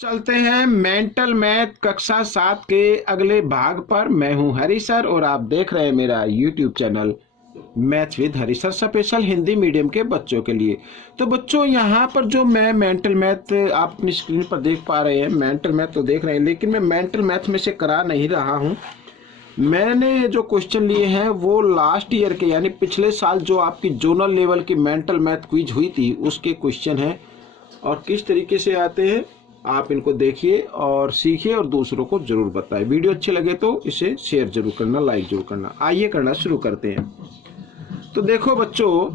चलते हैं mental math कक्षा 7 के अगले भाग पर। मैं हूं हरी सर और आप देख रहे हैं मेरा YouTube channel math with Hari sir, special Hindi medium के बच्चों के लिए। तो बच्चों, यहाँ पर जो मैं मेंटल मैथ आप अपनी स्क्रीन पर देख पा रहे हैं, मेंटल मैथ तो देख रहे हैं, लेकिन मैं मेंटल मैथ में से करा नहीं रहा हूँ। मैंने जो क्वेश्चन लिए हैं वो लास्ट ईयर के, यानी पिछले साल जो आपकी जोनल लेवल की मेंटल मैथ क्विज हुई थी उसके क्वेश्चन हैं। और किस तरीके से आते हैं आप इनको देखिए और सीखिए और दूसरों को जरूर बताएं। वीडियो अच्छे लगे तो इसे शेयर जरूर करना, लाइक जरूर करना। आइए करना शुरू करते हैं। तो देखो बच्चों,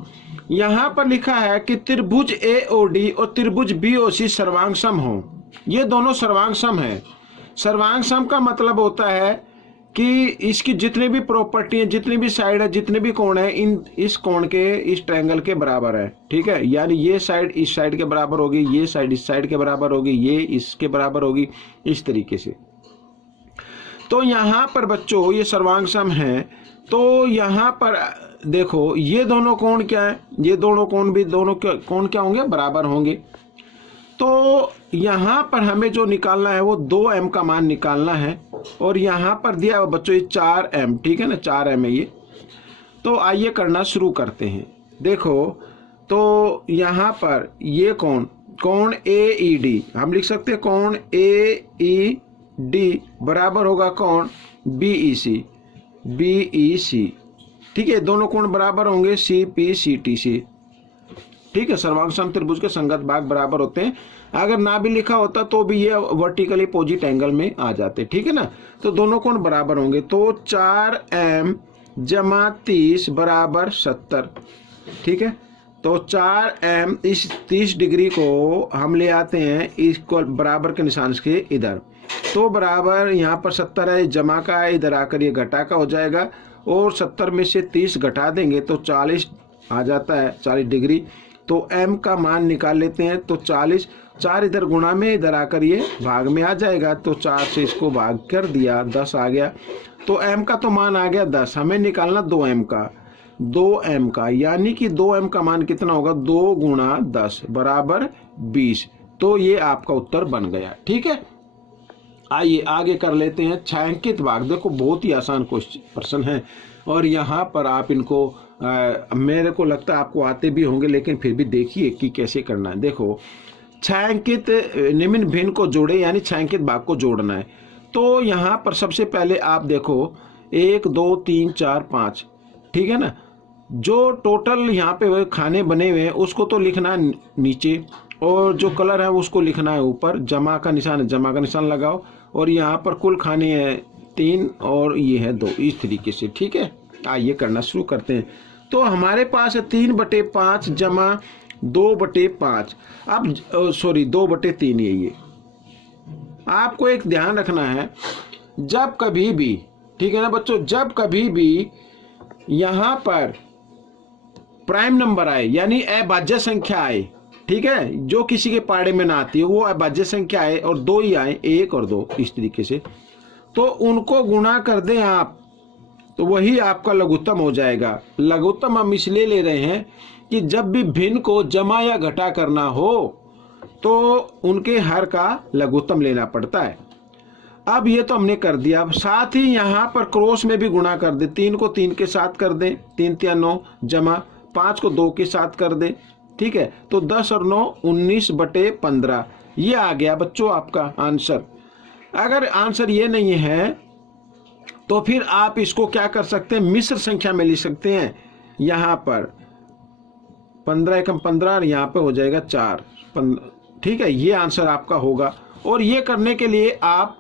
यहाँ पर लिखा है कि त्रिभुज AOD और त्रिभुज BOC सर्वांग सम हो। ये दोनों सर्वांग सम है। सर्वांग सम का मतलब होता है कि इसकी जितनी भी प्रॉपर्टी है, जितनी भी साइड है, जितने भी कोण है, इस कोण के, इस ट्रायंगल के बराबर है। ठीक है, यानी ये साइड इस साइड के बराबर होगी, ये साइड इस साइड के बराबर होगी, ये इसके बराबर होगी, इस तरीके से। तो यहाँ पर बच्चों ये सर्वांग सम है। तो यहाँ पर देखो, ये दोनों कोण क्या है, ये दोनों कोण भी, दोनों कोण क्या होंगे, बराबर होंगे। तो यहाँ पर हमें जो निकालना है वो 2m का मान निकालना है। और यहाँ पर दिया है बच्चों ये 4m, ठीक है ना, 4m है ये। तो आइए करना शुरू करते हैं। देखो, तो यहाँ पर ये कोण AED हम लिख सकते हैं, कोण AED बराबर होगा कोण BEC। ठीक है, दोनों कोण बराबर होंगे CPCT से। ठीक है, सर्वांग सम त्रिभुज के संगत भाग बराबर होते हैं। अगर ना भी लिखा होता तो भी ये वर्टिकली अपोजिट एंगल में आ जाते, ठीक है ना। तो दोनों कोण बराबर होंगे। तो 4m जमा 30 बराबर 70। ठीक है, तो 4m, इस 30 डिग्री को हम ले आते हैं इक्वल बराबर के निशान के इधर। तो बराबर यहाँ पर 70 है, जमा का है, इधर आकर ये घटा का हो जाएगा। और 70 में से 30 घटा देंगे तो 40 आ जाता है, 40 डिग्री। तो m का मान निकाल लेते हैं। तो 40, 4 इधर गुणा में, इधर आकर ये भाग में आ जाएगा। तो 4 से इसको भाग कर दिया, 10 आ गया। तो m का तो मान आ गया 10, हमें निकालना 2m का, यानी कि 2m का मान कितना होगा, 2 गुणा 10 बराबर 20। तो ये आपका उत्तर बन गया। ठीक है, आइए आगे कर लेते हैं छायांकित भाग। देखो, बहुत ही आसान प्रश्न है और यहाँ पर आप इनको मेरे को लगता है आपको आते भी होंगे, लेकिन फिर भी देखिए कि कैसे करना है। देखो, छायांकित निम्न भिन्न को जोड़े, यानी छायांकित भाग को जोड़ना है। तो यहाँ पर सबसे पहले आप देखो 1 2 3 4 5, ठीक है ना। जो टोटल यहाँ पे खाने बने हुए हैं उसको तो लिखना है नीचे, और जो कलर है उसको लिखना है ऊपर। जमा का निशान है, जमा का निशान लगाओ। और यहाँ पर कुल खाने हैं 3 और ये है 2, इस तरीके से। ठीक है, आइए करना शुरू करते हैं। तो हमारे पास है 3/5 जमा 2/5। अब सॉरी 2/3 ये आपको एक ध्यान रखना है, जब कभी भी, ठीक है ना बच्चों, जब कभी भी यहाँ पर प्राइम नंबर आए, यानी अभाज्य संख्या आए, ठीक है, जो किसी के पाड़े में ना आती है, वो अभाज्य संख्या आए और 2 ही आए, 1 और 2 इस तरीके से, तो उनको गुणा कर दें आप, तो वही आपका लघुत्तम हो जाएगा। लघुत्तम हम इसलिए ले रहे हैं कि जब भी भिन्न को जमा या घटा करना हो तो उनके हर का लघुत्तम लेना पड़ता है। अब ये तो हमने कर दिया। साथ ही यहाँ पर क्रॉस में भी गुणा कर दे। 3 को 3 के साथ कर दें, 3 3 9 जमा 5 को 2 के साथ कर दें। ठीक है, तो 10 और 9 19/15 ये आ गया बच्चों आपका आंसर। अगर आंसर ये नहीं है तो फिर आप इसको क्या कर सकते हैं, मिश्र संख्या में लिख सकते हैं। यहाँ पर 15 एकम 15, यहाँ पे हो जाएगा 4। ठीक है, ये आंसर आपका होगा। और ये करने के लिए आप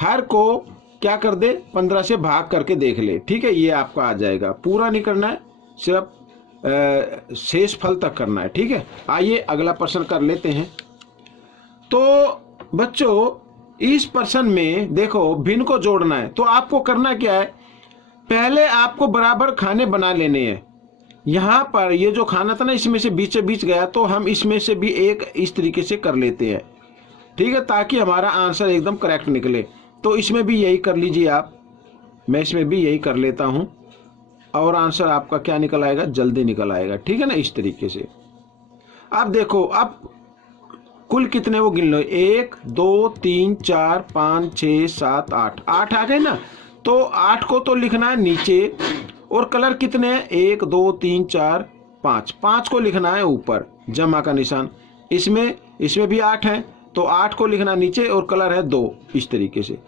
हर को क्या कर दे, 15 से भाग करके देख ले। ठीक है, ये आपका आ जाएगा। पूरा नहीं करना है, सिर्फ शेष फल तक करना है। ठीक है, आइए अगला प्रश्न कर लेते हैं। तो बच्चों, इस प्रश्न में देखो भिन्न को जोड़ना है, तो आपको करना क्या है, पहले आपको बराबर खाने बना लेने हैं। यहाँ पर ये जो खाना था ना, इसमें से बीच बीच गया, तो हम इसमें से भी एक इस तरीके से कर लेते हैं। ठीक है, ताकि हमारा आंसर एकदम करेक्ट निकले। तो इसमें भी यही कर लीजिए आप, मैं इसमें भी यही कर लेता हूँ, और आंसर आपका क्या निकल आएगा, जल्दी निकल आएगा। ठीक है ना, इस तरीके से। अब देखो, अब कुल कितने वो गिन लो, 1 2 3 4 5 6 7 8, 8 आ गए ना। तो 8 को तो लिखना है नीचे, और कलर कितने हैं, 1 2 3 4 5, 5 को लिखना है ऊपर, जमा का निशान। इसमें भी 8 है, तो 8 को लिखना नीचे और कलर है 2, इस तरीके से।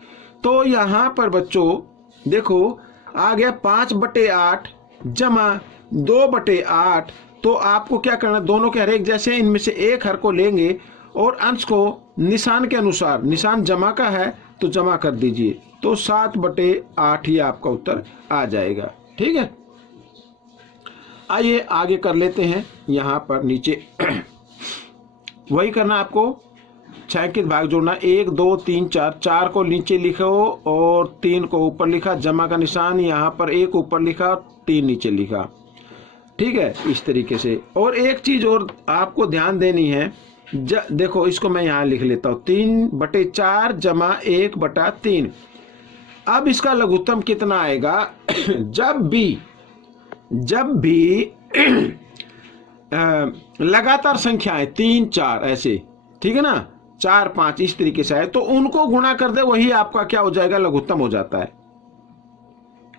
तो यहाँ पर बच्चों देखो आ गया 5/8 जमा 2/8। तो आपको क्या करना, दोनों के हर एक जैसे, इनमें से एक हर को लेंगे और अंश को निशान के अनुसार, निशान जमा का है तो जमा कर दीजिए, तो 7/8 ही आपका उत्तर आ जाएगा। ठीक है, आइए आगे कर लेते हैं। यहाँ पर नीचे वही करना आपको, छायांकित भाग जोड़ना, 1 2 3 4, 4 को नीचे लिखो और 3 को ऊपर लिखा, जमा का निशान, यहाँ पर 1 ऊपर लिखा 3 नीचे लिखा। ठीक है, इस तरीके से। और एक चीज और आपको ध्यान देनी है, देखो इसको मैं यहाँ लिख लेता हूँ, 3/4 जमा 1/3। अब इसका लघुत्तम कितना आएगा, जब भी लगातार संख्याएं 3 4 ऐसे, ठीक है ना, 4 5 इस तरीके से आए, तो उनको गुणा कर दे, वही आपका क्या हो जाएगा, लघुत्तम हो जाता है।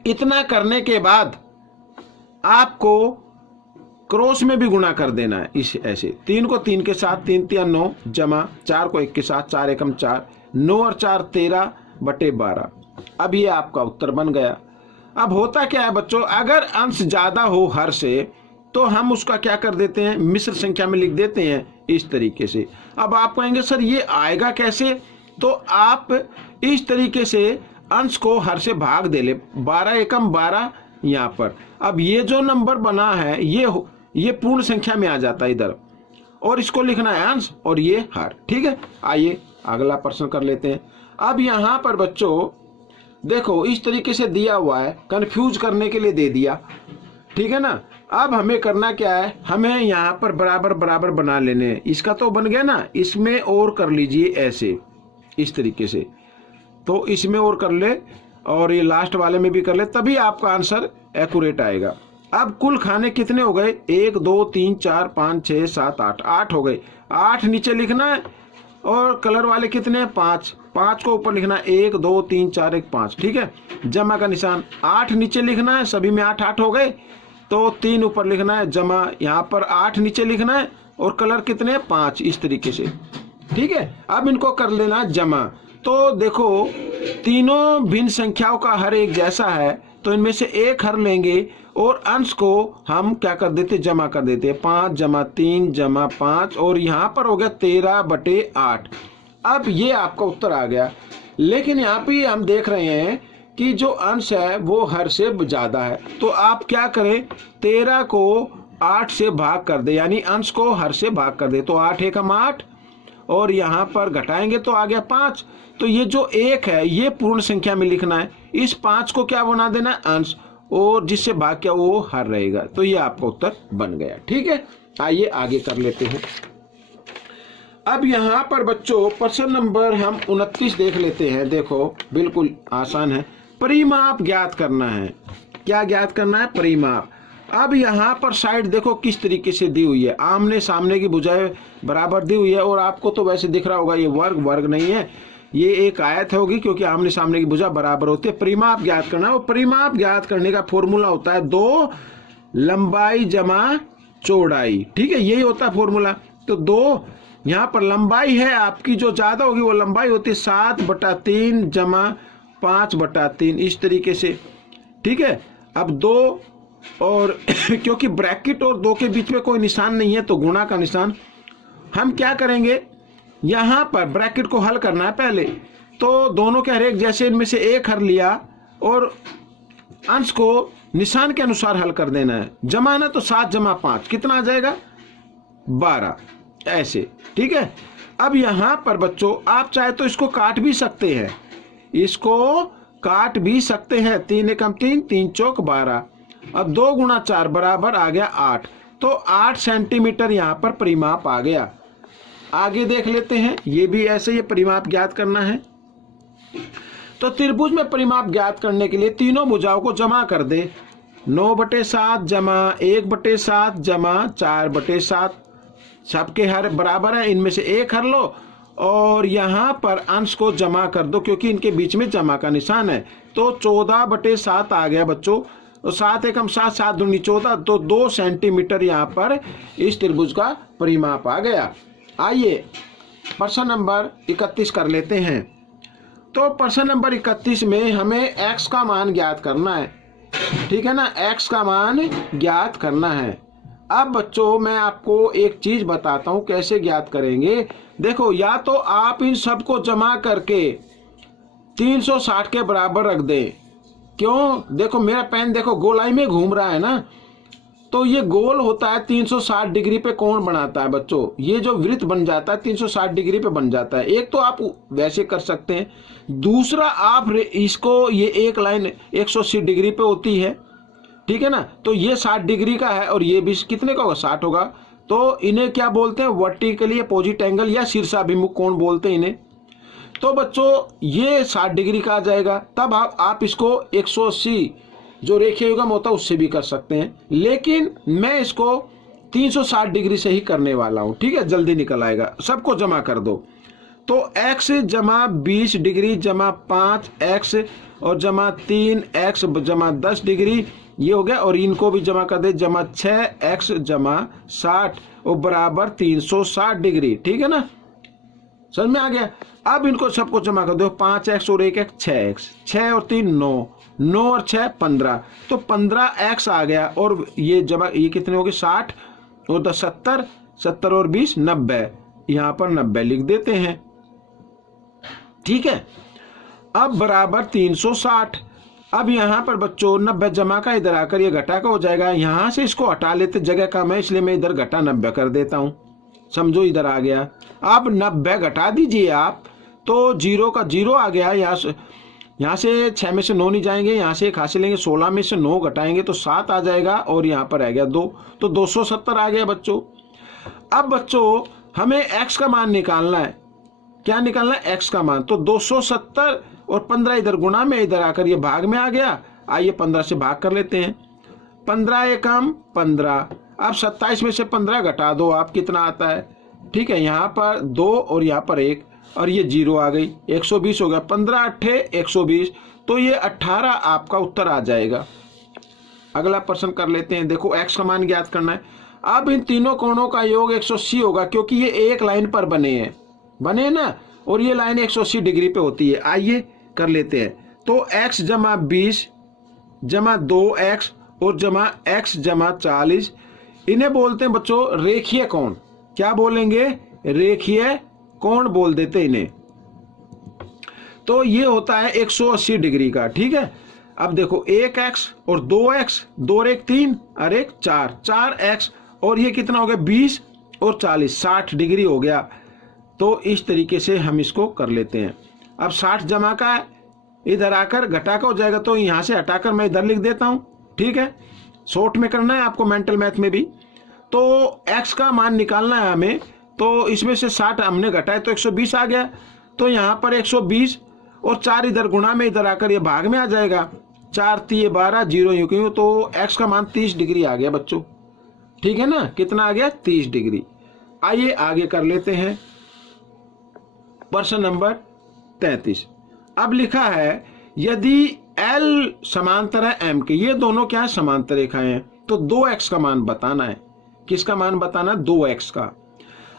इतना करने के बाद आपको क्रॉस में भी गुणा कर देना है, इस ऐसे, 3 को 3 के साथ, 3 3 9 जमा 4 को 1 के साथ, 4 एकम 4, 9 और 4 13/12। अब ये आपका उत्तर बन गया। अब होता क्या है बच्चों, अगर अंश ज्यादा हो हर से, तो हम उसका क्या कर देते हैं, मिश्र संख्या में लिख देते हैं, इस तरीके से। अब आप कहेंगे सर ये आएगा कैसे, तो आप इस तरीके से अंश को हर से भाग दे ले, 12 एकम 12 यहाँ पर। अब ये जो नंबर बना है ये पूर्ण संख्या में आ जाता है इधर, और इसको लिखना है अंश और ये हर। ठीक है, आइए अगला प्रश्न कर लेते हैं। अब यहाँ पर बच्चों देखो इस तरीके से दिया हुआ है, कंफ्यूज करने के लिए दे दिया, ठीक है ना। अब हमें करना क्या है, हमें यहाँ पर बराबर बराबर बना लेने हैं। इसका तो बन गया ना, इसमें और कर लीजिए ऐसे, इस तरीके से, तो इसमें और कर ले और ये लास्ट वाले में भी कर ले, तभी आपका आंसर एक्यूरेट आएगा। अब कुल खाने कितने हो गए, 1 2 3 4 5 6 7 8, 8 हो गए। 8 नीचे लिखना है, और कलर वाले कितने हैं, 5, 5 को ऊपर लिखना है, 1 2 3 4 1 5। ठीक है, जमा का निशान, 8 नीचे लिखना है, सभी में 8 8 हो गए, तो 3 ऊपर लिखना है, जमा यहाँ पर 8 नीचे लिखना है, और कलर कितने, 5, इस तरीके से। ठीक है, अब इनको कर लेना जमा। तो देखो तीनों भिन्न संख्याओं का हर एक जैसा है, तो इनमें से एक हर लेंगे और अंश को हम क्या कर देते, जमा कर देते, 5 जमा 3 जमा 5, और यहाँ पर हो गया 13/8। अब ये आपका उत्तर आ गया। लेकिन यहाँ पे हम देख रहे हैं कि जो अंश है वो हर से ज्यादा है, तो आप क्या करें, 13 को 8 से भाग कर दे, यानी अंश को हर से भाग कर दे, तो 8 एकम 8, और यहाँ पर घटाएंगे तो आ गया 5। तो ये जो 1 है ये पूर्ण संख्या में लिखना है, इस 5 को क्या बना देना है, अंश, और जिससे भाग क्या वो हर रहेगा। तो ये आपका उत्तर बन गया। ठीक है, आइए आगे कर लेते हैं। अब यहाँ पर बच्चों प्रश्न नंबर हम 29 देख लेते हैं। देखो बिल्कुल आसान है, परिमाप ज्ञात करना है। क्या ज्ञात करना है, परिमाप। अब यहाँ पर साइड देखो किस तरीके से दी हुई है, आमने सामने की भुजाएं बराबर दी हुई है, और आपको तो वैसे दिख रहा होगा ये वर्ग नहीं है, ये एक आयत होगी, क्योंकि आमने सामने की भुजा बराबर होती है। परिमाप ज्ञात करना है, और परिमाप ज्ञात करने का फॉर्मूला होता है 2 लंबाई जमा चौड़ाई। ठीक है, यही होता है फॉर्मूला। तो 2 यहाँ पर लंबाई है आपकी, जो ज्यादा होगी वो लंबाई होती है 7/3 जमा 5/3, इस तरीके से। ठीक है, अब 2 और क्योंकि ब्रैकेट और 2 के बीच में कोई निशान नहीं है, तो गुणा का निशान। हम क्या करेंगे, यहाँ पर ब्रैकेट को हल करना है पहले, तो दोनों के हर एक जैसे, इनमें से एक हर लिया और अंश को निशान के अनुसार हल कर देना है। जमा ना, तो 7 जमा 5 कितना आ जाएगा, 12, ऐसे। ठीक है, अब यहाँ पर बच्चों आप चाहे तो इसको काट भी सकते हैं, इसको काट भी सकते हैं, 3 एकम 3, 3 चौक 12। अब 2 गुणा 4 बराबर आ गया 8, तो 8 सेंटीमीटर यहाँ पर परिमाप आ गया। आगे देख लेते हैं, ये भी ऐसे ही परिमाप ज्ञात करना है। तो त्रिभुज में परिमाप ज्ञात करने के लिए तीनों भुजाओं को जमा कर दे, 9/7 जमा 1/7 जमा 4/7, सबके हर बराबर है, इनमें से एक हर लो और यहाँ पर अंश को जमा कर दो क्योंकि इनके बीच में जमा का निशान है। तो 14/7 आ गया बच्चों। तो 7 एकम 7, 7 दूनी 14, तो 2 सेंटीमीटर यहाँ पर इस त्रिभुज का परिमाप आ गया। आइए प्रश्न नंबर 31 कर लेते हैं। तो प्रश्न नंबर 31 में हमें x का मान ज्ञात करना है, ठीक है ना, x का मान ज्ञात करना है। अब बच्चों मैं आपको एक चीज बताता हूं कैसे ज्ञात करेंगे। देखो, या तो आप इन सबको जमा करके 360 के बराबर रख दें। क्यों? देखो मेरा पेन देखो गोलाई में घूम रहा है ना, तो ये गोल होता है 360 डिग्री पे कोण बनाता है बच्चों। ये जो वृत्त बन जाता है 360 डिग्री पे बन जाता है। एक तो आप वैसे कर सकते हैं, दूसरा आप इसको, ये एक लाइन 180 डिग्री पे होती है, ठीक है ना, तो ये 60 डिग्री का है और ये भी कितने का होगा, 60 होगा। तो इन्हें क्या बोलते हैं, वर्टिकली अपोजिट एंगल या शीर्षाभिमुख कोण बोलते हैं इन्हें। तो बच्चों ये 60 डिग्री का आ जाएगा। तब आप इसको 180 जो रेखीय युग्म होता है उससे भी कर सकते हैं, लेकिन मैं इसको 360 डिग्री से ही करने वाला हूं, ठीक है, जल्दी निकल आएगा। सबको जमा कर दो। तो x जमा 20 डिग्री जमा 5x और जमा 3x जमा 10 डिग्री, ये हो गया। और इनको भी जमा कर दे, जमा 6x जमा 60 और बराबर 360 डिग्री, ठीक है ना, समझ में आ गया। अब इनको सबको जमा कर दो, 5x और 1x 6x, 6 और 3 9, 9 और 6 15, तो 15x आ गया। और ये जमा, ये कितने हो गए, 60 और 10 70, 70 और 20 90, यहां पर 90 लिख देते हैं, ठीक है। अब बराबर 360। अब यहाँ पर बच्चों 90 जमा का इधर आकर ये घटा का हो जाएगा। यहां से इसको हटा लेते, जगह कम है इसलिए मैं इधर घटा 90 कर देता हूं, समझो इधर आ गया। अब 90 घटा दीजिए आप, तो 0 का 0 आ गया। यहाँ से 6 में से 9 नहीं जाएंगे, यहाँ से 1 हासिल लेंगे, 16 में से 9 घटाएंगे तो 7 आ जाएगा और यहाँ पर आ गया 2, तो 270 आ गया बच्चों। अब बच्चों हमें x का मान निकालना है। क्या निकालना है, x का मान। तो 270 और 15 इधर गुणा में, इधर आकर ये भाग में आ गया। आइए 15 से भाग कर लेते हैं, 15 एकम 15। अब 27 में से 15 घटा दो आप, कितना आता है, ठीक है, यहाँ पर 2 और यहाँ पर 1 और ये 0 आ गई, 120 हो गया। 15 अट्ठे 120, तो ये 18 आपका उत्तर आ जाएगा। अगला प्रश्न कर लेते हैं। देखो x का मान ज्ञात करना है। अब इन तीनों कोणों का योग 180 होगा क्योंकि ये एक लाइन पर बने ना, और ये लाइन 180 डिग्री पे होती है। आइए कर लेते हैं। तो x जमा 20 जमा 2x और जमा x जमा 40, इन्हें बोलते हैं बच्चों रेखीय कोण। क्या बोलेंगे, रेखीय कोण बोल देते इन्हें। तो ये होता है 180 डिग्री का, ठीक है। अब देखो 1x और 2x, 2 और 1 3 और 1 4, 4x और ये कितना हो गया 20 और 40, 60 डिग्री हो गया। तो इस तरीके से हम इसको कर लेते हैं। अब 60 जमा का इधर आकर घटा का हो जाएगा, तो यहां से हटाकर मैं इधर लिख देता हूं, ठीक है, शॉर्ट में करना है आपको, मेंटल मैथ में भी। तो x का मान निकालना है हमें, तो इसमें से 60 हमने घटाए तो 120 आ गया। तो यहाँ पर 120 और 4 इधर गुणा में, इधर आकर ये भाग में आ जाएगा, 4 3 12 0 यूं क्यों, तो x का मान 30 डिग्री आ गया बच्चों, ठीक है ना, कितना आ गया 30 डिग्री। आइए आगे कर लेते हैं प्रश्न नंबर 33। अब लिखा है यदि L समांतर है M के, ये दोनों क्या है, समांतर रेखाएं हैं, तो 2x का मान बताना है। किसका मान बताना, 2x का।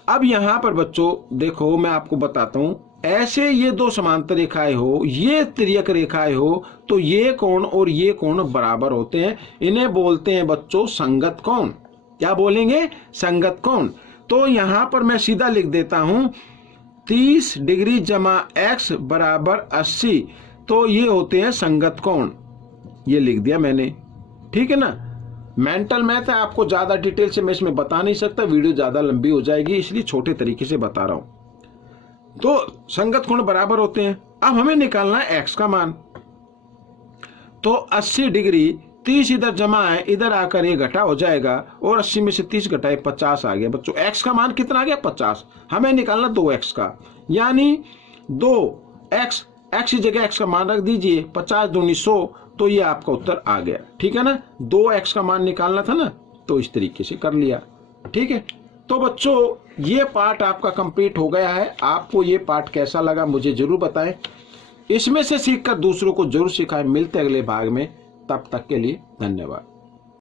अब यहां पर बच्चों देखो मैं आपको बताता हूं, ऐसे ये दो समांतर रेखाएं हो, ये तिर्यक रेखाएं हो, तो ये कोण और ये कोण बराबर होते हैं। इन्हें बोलते हैं बच्चों संगत कोण। क्या बोलेंगे, संगत कोण। तो यहां पर मैं सीधा लिख देता हूं 30 डिग्री जमा x बराबर 80, तो ये होते हैं संगत कोण। ये लिख दिया मैंने, ठीक है ना। मेंटल मैथ है, आपको ज्यादा डिटेल से मैं इसमें बता नहीं सकता, वीडियो ज्यादा लंबी हो जाएगी, इसलिए छोटे तरीके से बता रहा हूं। तो संगत कोण बराबर होते हैं। अब हमें निकालना है x का मान। तो 80 डिग्री, 30 इधर जमा है, इधर आकर ये घटा हो जाएगा और 80 में से 30 घटाए 50 आ गया बच्चों। x का मान कितना आ गया 50। हमें निकालना 2x का, यानी 2x, x की जगह x का मान रख दीजिए, 50 दूनी 100, तो ये आपका उत्तर आ गया, ठीक है ना। 2x का मान निकालना था ना, तो इस तरीके से कर लिया, ठीक है। तो बच्चों ये पार्ट आपका कंप्लीट हो गया है। आपको ये पार्ट कैसा लगा मुझे जरूर बताएं। इसमें से सीखकर दूसरों को जरूर सिखाएं। मिलते अगले भाग में, तब तक के लिए धन्यवाद।